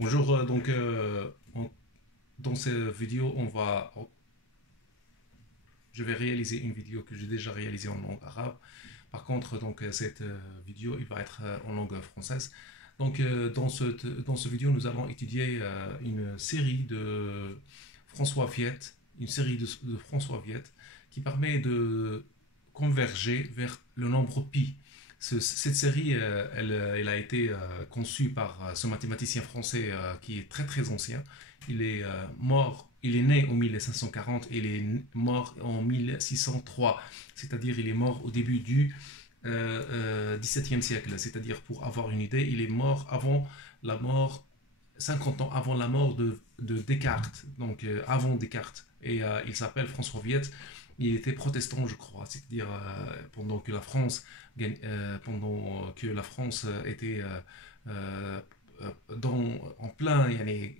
Bonjour, dans cette vidéo, je vais réaliser une vidéo que j'ai déjà réalisée en langue arabe. Par contre, cette vidéo, il va être en langue française. Dans ce vidéo, nous allons étudier une série de François Viette, de François Viette, qui permet de converger vers le nombre pi. Cette série, elle a été conçue par ce mathématicien français qui est très très ancien. Il est né en 1540 et il est mort en 1603. C'est-à-dire il est mort au début du XVIIe siècle. C'est-à-dire pour avoir une idée, il est mort avant la mort, 50 ans avant la mort de Descartes, avant Descartes. Et il s'appelle François Viette. Il était protestant, je crois, c'est-à-dire pendant que la France était en plein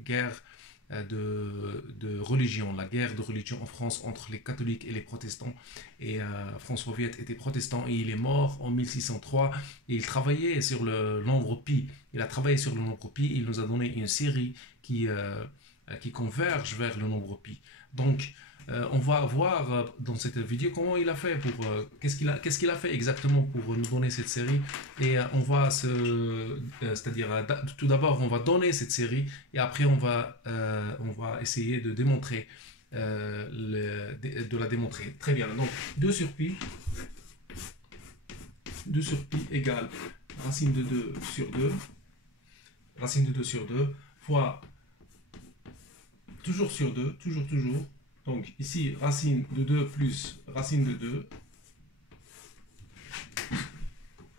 guerre de religion, la guerre de religion en France entre les catholiques et les protestants. Et François Viette était protestant et il est mort en 1603 et il travaillait sur le nombre pi. Il a travaillé sur le nombre pi et il nous a donné une série qui converge vers le nombre pi. On va voir dans cette vidéo comment il a fait qu'est-ce qu'il a fait exactement pour nous donner cette série. Et tout d'abord on va donner cette série et après on va essayer de démontrer de la démontrer. Très bien. Donc 2 sur pi égale racine de 2 sur 2 fois toujours sur 2 toujours. Donc ici, racine de 2 plus racine de 2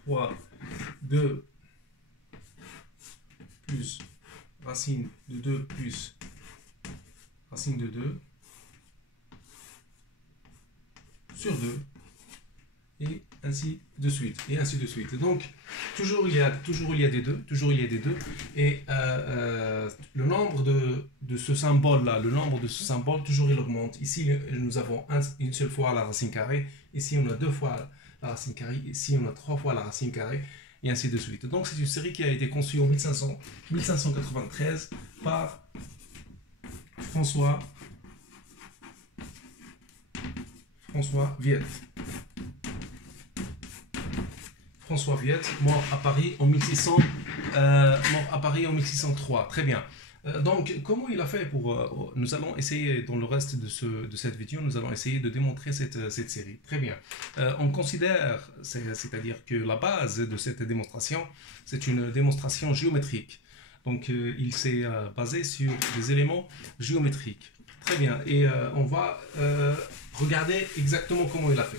fois 2 plus racine de 2 plus racine de 2 sur 2 et ainsi de suite. Donc toujours il y a des 2, et le nombre de ce symbole là, toujours il augmente. Ici nous avons une seule fois la racine carrée, ici on a 2 fois la racine carrée, ici on a 3 fois la racine carrée et ainsi de suite. Donc c'est une série qui a été conçue en 1593 par François Viette. François Viette, mort à Paris en 1603. Très bien. Donc, comment il a fait pour... nous allons essayer, dans le reste de cette vidéo, nous allons essayer de démontrer cette série. Très bien. On considère, c'est-à-dire que la base de cette démonstration, c'est une démonstration géométrique. Donc, il s'est basé sur des éléments géométriques. Très bien. Et on va regarder exactement comment il a fait.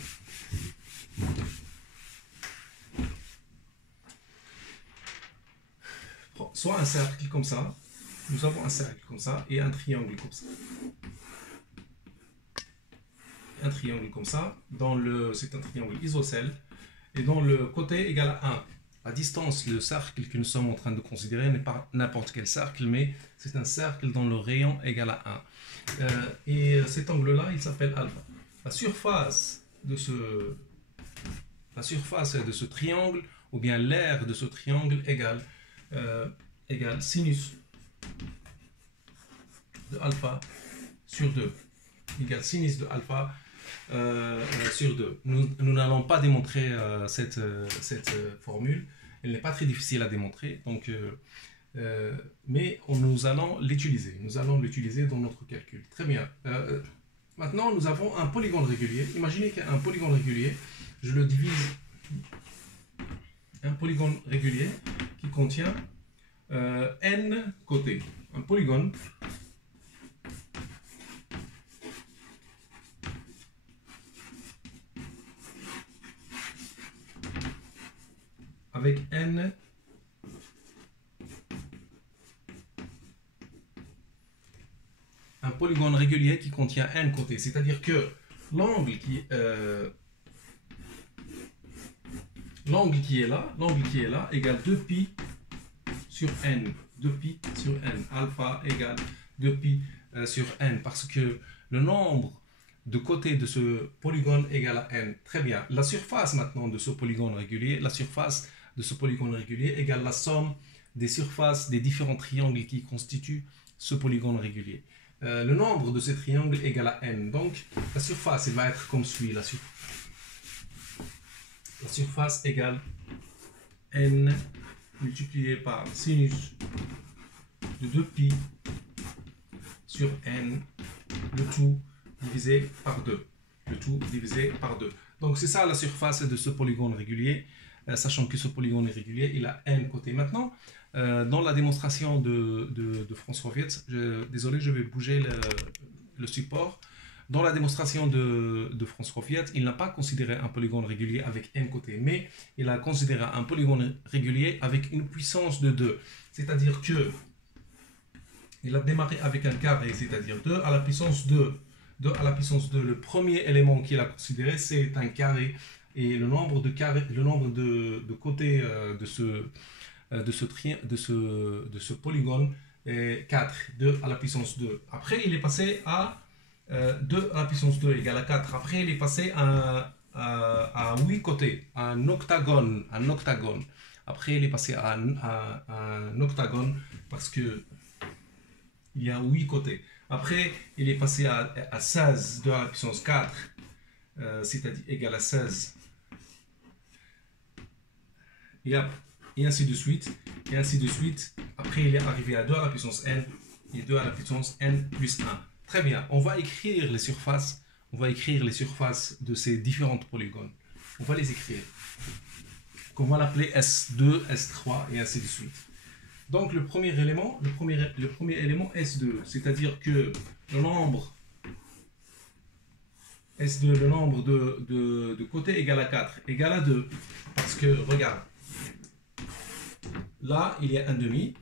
Soit un cercle comme ça, nous avons un cercle comme ça et un triangle comme ça. C'est un triangle isocèle et dans le côté égal à 1. La distance, le cercle que nous sommes en train de considérer n'est pas n'importe quel cercle, mais c'est un cercle dont le rayon égal à 1. Et cet angle-là, il s'appelle alpha. La surface de ce triangle, ou bien l'aire de ce triangle égale sinus de alpha sur 2. Égale sinus de alpha sur 2. Nous n'allons pas démontrer cette formule. Elle n'est pas très difficile à démontrer. Mais nous allons l'utiliser. Nous allons l'utiliser dans notre calcul. Très bien. Maintenant, nous avons un polygone régulier. Imaginez qu'un polygone régulier, je le divise. Un polygone régulier qui contient n côtés. Un polygone avec n un polygone régulier qui contient n côtés. C'est-à-dire que l'angle qui est là égale 2pi sur n. 2pi sur n. Alpha égale 2pi sur n. Parce que le nombre de côtés de ce polygone égale à n. Très bien. La surface maintenant de ce polygone régulier, égale la somme des surfaces des différents triangles qui constituent ce polygone régulier. Le nombre de ces triangles est égal à n. Donc, la surface elle va être comme suit. La surface égale n multiplié par sinus de 2π sur n, le tout divisé par 2. Le tout divisé par 2. Donc, c'est ça la surface de ce polygone régulier, sachant que ce polygone est régulier, il a n côtés. Maintenant, dans la démonstration de François Wietz, désolé, je vais bouger le support. Dans la démonstration de François Wietz, il n'a pas considéré un polygone régulier avec n côtés, mais il a considéré un polygone régulier avec une puissance de 2. C'est-à-dire que il a démarré avec un carré, c'est-à-dire 2 à la puissance 2. 2 à la puissance 2, le premier élément qu'il a considéré, c'est un carré. Et le nombre de côtés de ce polygone est 4. 2 à la puissance 2. Après, il est passé à 2 à la puissance 2 égale à 4. Après, il est passé à 8 côtés, à un octagone. Après, il est passé à un octagone parce que il y a 8 côtés. Après, il est passé à 16, 2 à la puissance 4, c'est-à-dire égal à 16. Et ainsi de suite. Et ainsi de suite. Après, il est arrivé à 2 à la puissance n et 2 à la puissance n plus 1. Très bien. On va écrire les surfaces. On va écrire les surfaces de ces différentes polygones. On va les écrire. On va l'appeler S2, S3 et ainsi de suite. Donc le premier élément S2, c'est-à-dire que le nombre S2, le nombre de côtés égal à 4, égal à 2. Parce que, regarde, là il y a un demi,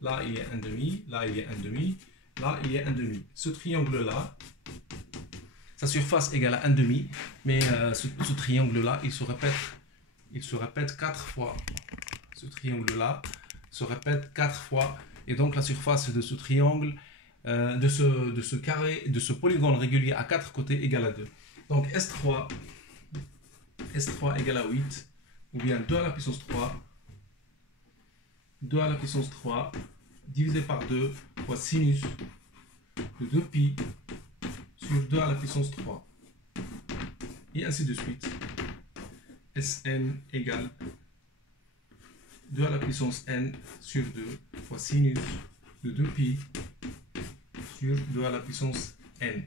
là il y a un demi, là il y a un demi, là il y a un demi. Ce triangle-là, sa surface égale à un demi, mais ce triangle-là, il se répète 4 fois. Ce triangle-là se répète 4 fois, et donc la surface de ce triangle, de ce carré, de ce polygone régulier à 4 côtés égale à 2. Donc S3 égale à 8, ou bien 2 à la puissance 3, 2 à la puissance 3, divisé par 2, fois sinus de 2π sur 2 à la puissance 3. Et ainsi de suite. Sn égale 2 à la puissance n sur 2 fois sinus de 2π sur 2 à la puissance n.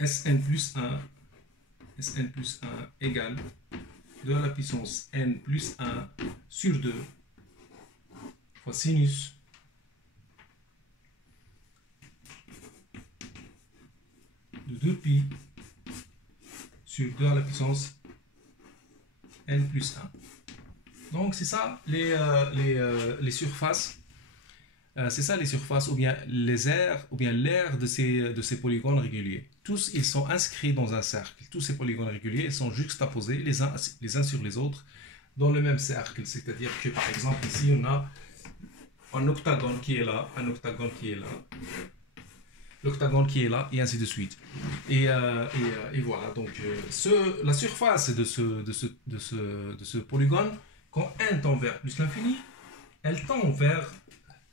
Sn plus 1 égale 2 à la puissance n plus 1 sur 2 fois sinus de 2π sur 2 à la puissance n plus 1. Donc c'est ça les surfaces. C'est ça les surfaces ou bien les aires ou bien l'aire de ces polygones réguliers. Tous ils sont inscrits dans un cercle. Tous ces polygones réguliers ils sont juxtaposés les uns sur les autres dans le même cercle. C'est-à-dire que par exemple ici on a un octagone qui est là, un octagone qui est là, l'octagone qui est là et ainsi de suite. Et voilà. Donc la surface de ce polygone, quand n tend vers plus l'infini, elle tend vers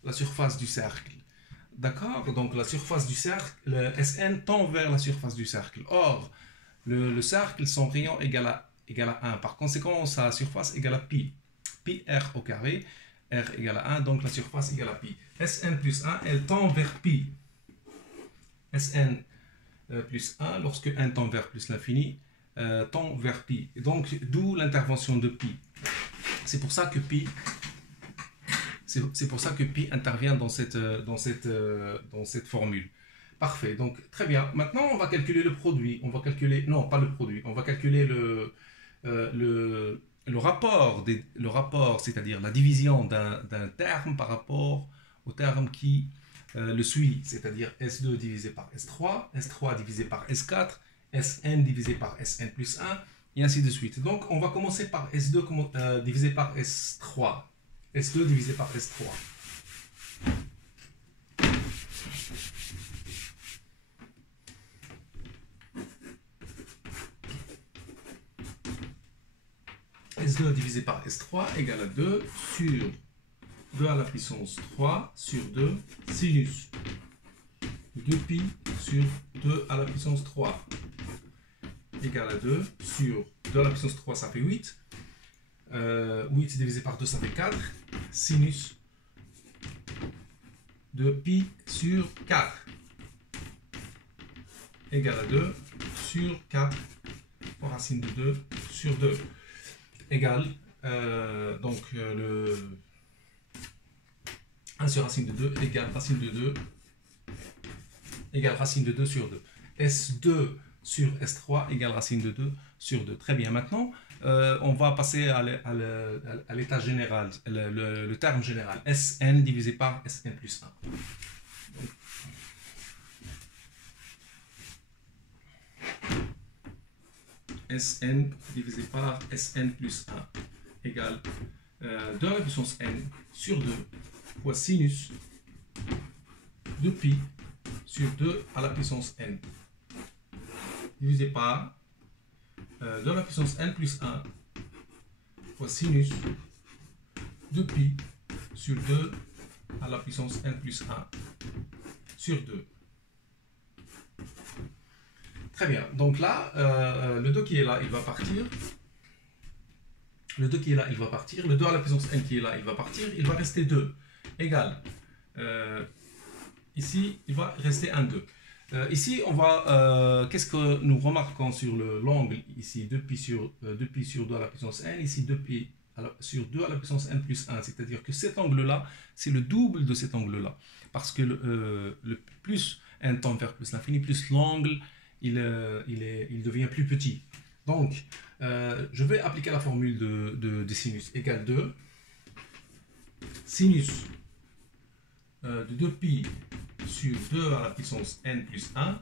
la surface du cercle. D'accord? Donc la surface du cercle, le Sn tend vers la surface du cercle. Or, le cercle, son rayon égale à 1. Par conséquent, sa surface égale à pi. Pi r au carré, r égale à 1, donc la surface égale à pi. Sn plus 1, elle tend vers pi. Sn plus 1, lorsque n tend vers plus l'infini, tend vers pi. Et donc, d'où l'intervention de pi. C'est pour ça que pi intervient dans cette formule. Parfait. Donc, très bien. Maintenant, on va calculer le produit. On va calculer... Non, pas le produit. On va calculer le rapport, c'est-à-dire la division d'un terme par rapport au terme qui le suit, c'est-à-dire S2 divisé par S3, S3 divisé par S4, Sn divisé par Sn plus 1, et ainsi de suite. Donc, on va commencer par S2 divisé par S3. S2 divisé par S3. S2 divisé par S3 égale à 2 sur 2 à la puissance 3 sur 2 sinus 2pi sur 2 à la puissance 3 égale à 2 sur 2 à la puissance 3, ça fait 8. 8 divisé par 2, ça fait 4. Sinus de pi sur 4 égale à 2 sur 4 fois racine de 2 sur 2 égale le 1 sur racine de 2 égale racine de 2 égale racine de 2 sur 2. S2 sur S3 égale racine de 2 sur 2. Très bien. Maintenant, on va passer à l'état général, le terme général. Sn divisé par Sn plus 1. Sn divisé par Sn plus 1 égale 2 à la puissance n sur 2 fois sinus de pi sur 2 à la puissance n divisé par 2 à la puissance n plus 1 fois sinus de pi sur 2 à la puissance n plus 1 sur 2. Très bien. Donc là, le 2 qui est là, il va partir. Le 2 qui est là, il va partir. Le 2 à la puissance n qui est là, il va partir. Il va rester 2 égale. Ici, il va rester un 2. Ici, on va. Qu'est-ce que nous remarquons sur l'angle ici 2pi sur 2 à la puissance n. Ici, 2pi sur 2 à la puissance n plus 1. C'est-à-dire que cet angle-là, c'est le double de cet angle-là. Parce que le plus n tend vers plus l'infini, plus l'angle, il devient plus petit. Donc, je vais appliquer la formule de sinus égale 2. Sinus de 2pi sur 2 à la puissance n plus 1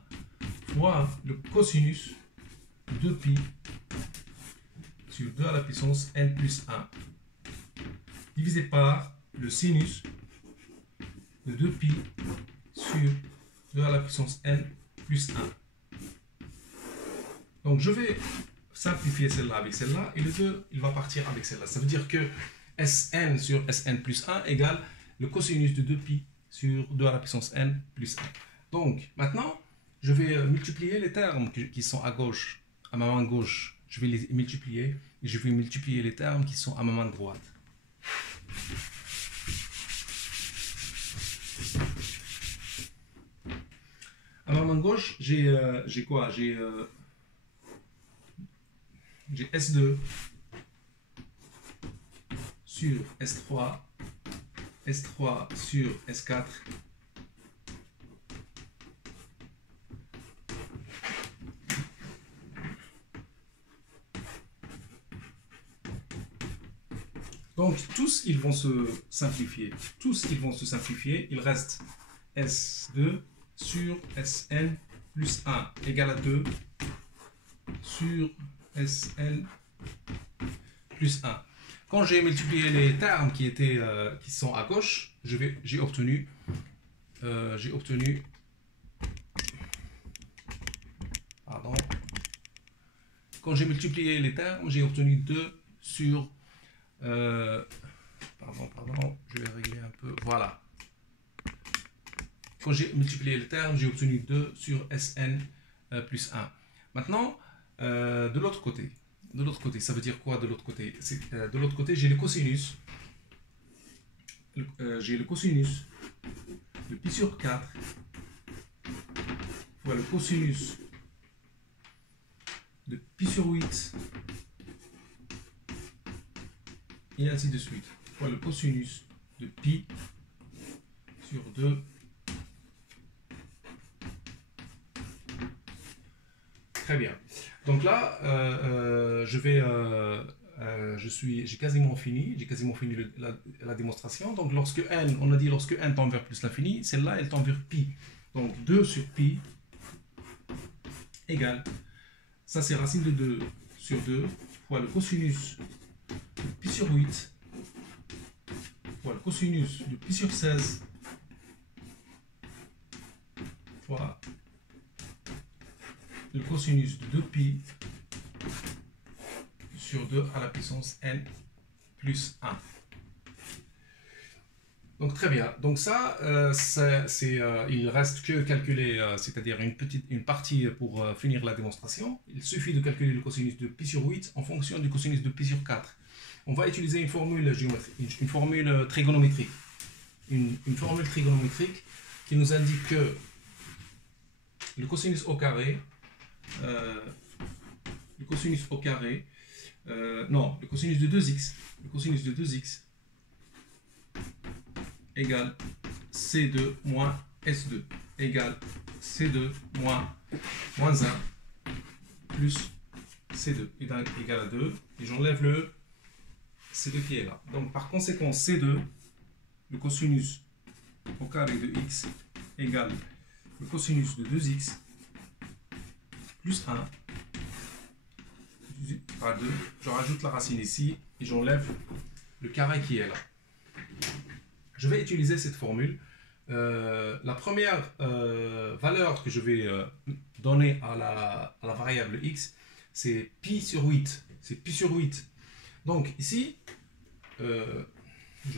fois le cosinus de 2pi sur 2 à la puissance n plus 1 divisé par le sinus de 2pi sur 2 à la puissance n plus 1. Donc je vais simplifier celle-là avec celle-là et le 2 il va partir avec celle-là. Ça veut dire que Sn sur Sn plus 1 égale le cosinus de 2pi sur 2 à la puissance n plus 1. Donc maintenant je vais multiplier les termes qui sont à gauche, à ma main gauche. Je vais les multiplier et je vais multiplier les termes qui sont à ma main droite. À ma main gauche, j'ai quoi? J'ai S2 sur S3, S3 sur S4, donc tous ils vont se simplifier. Tous ils vont se simplifier. Il reste S2 sur Sn plus 1 égale à 2 sur Sn plus 1. Quand j'ai multiplié les termes qui sont à gauche, j'ai obtenu pardon. Quand j'ai multiplié les termes, j'ai obtenu 2 sur pardon, je vais régler un peu. Voilà. Quand j'ai multiplié les termes, j'ai obtenu 2 sur Sn plus 1. Maintenant, de l'autre côté, ça veut dire quoi de l'autre côté? De l'autre côté, j'ai le cosinus. J'ai le cosinus de pi sur 4 fois le cosinus de pi sur 8 et ainsi de suite fois le cosinus de pi sur 2. Très bien. Donc là, j'ai quasiment fini la démonstration. Donc lorsque n, on a dit lorsque n tend vers plus l'infini, celle-là, elle tend vers pi. Donc 2 sur pi égale, ça c'est racine de 2 sur 2 fois le cosinus de pi sur 8 fois le cosinus de pi sur 16 fois le cosinus de 2pi sur 2 à la puissance n plus 1. Donc très bien, donc ça, il reste que calculer, c'est-à-dire une partie pour finir la démonstration. Il suffit de calculer le cosinus de pi sur 8 en fonction du cosinus de pi sur 4. On va utiliser une formule géométrique, une formule trigonométrique. Une formule trigonométrique qui nous indique que le cosinus au carré, le cosinus de 2x, le cosinus de 2x égale C2 moins S2 égale C2 moins 1 plus C2 égale à 2 et j'enlève le C2 qui est là. Donc par conséquent C2, le cosinus au carré de x égale le cosinus de 2x plus 1 par 2. Je rajoute la racine ici et j'enlève le carré qui est là. Je vais utiliser cette formule. La première valeur que je vais donner à la variable x, c'est pi sur 8. C'est pi sur 8. Donc ici, je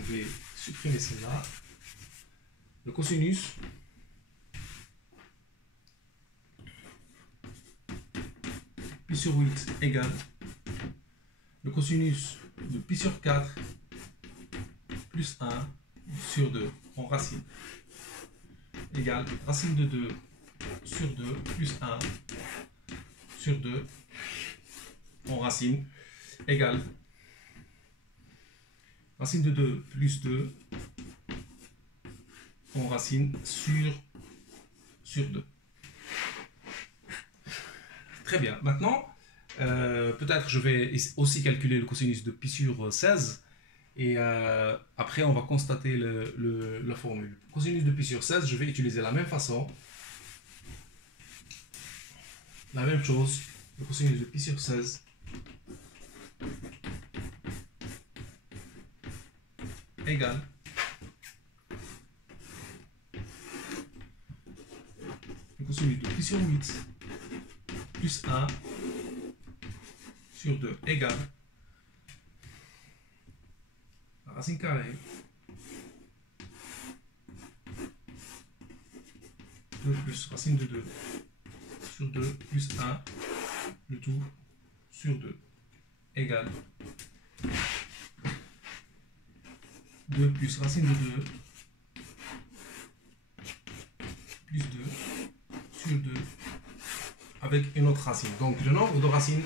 vais supprimer celle-là. Le cosinus pi sur 8 égale le cosinus de pi sur 4 plus 1 sur 2 en racine égale racine de 2 sur 2 plus 1 sur 2 en racine égale racine de 2 plus 2 en racine sur 2. Très bien. Maintenant, peut-être je vais aussi calculer le cosinus de pi sur 16. Et après, on va constater la formule. Cosinus de pi sur 16, je vais utiliser la même façon. La même chose. Le cosinus de pi sur 16 égale le cosinus de pi sur 8 plus 1 sur 2 égale la racine carrée 2 plus racine de 2 sur 2 plus 1 le tout sur 2 égale 2 plus racine de 2 plus 2 sur 2 avec une autre racine. Donc le nombre de racines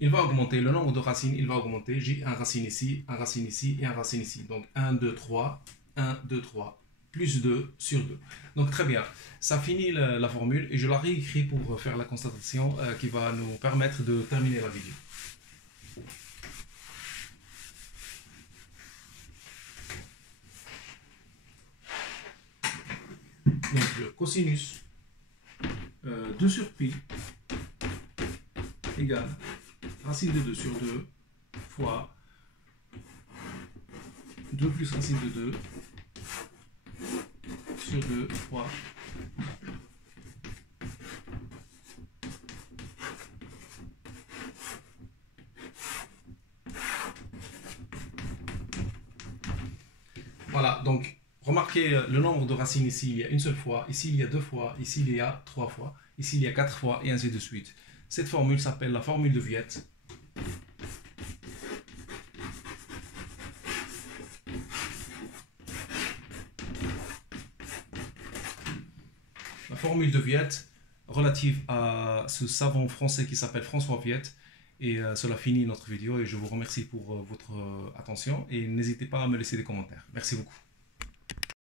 il va augmenter, le nombre de racines il va augmenter. J'ai un racine ici, un racine ici et un racine ici. Donc 1, 2, 3, 1, 2, 3, plus 2 sur 2. Donc très bien, ça finit la formule et je la réécris pour faire la constatation qui va nous permettre de terminer la vidéo. Donc le cosinus 2 sur pi égale racine de 2 sur 2 fois 2 plus racine de 2 sur 2 fois voilà, donc remarquez le nombre de racines ici, il y a une seule fois, ici il y a 2 fois, ici il y a 3 fois, ici il y a 4 fois et ainsi de suite. Cette formule s'appelle la formule de Viette. La formule de Viette relative à ce savant français qui s'appelle François Viette. Et cela finit notre vidéo et je vous remercie pour votre attention et n'hésitez pas à me laisser des commentaires. Merci beaucoup.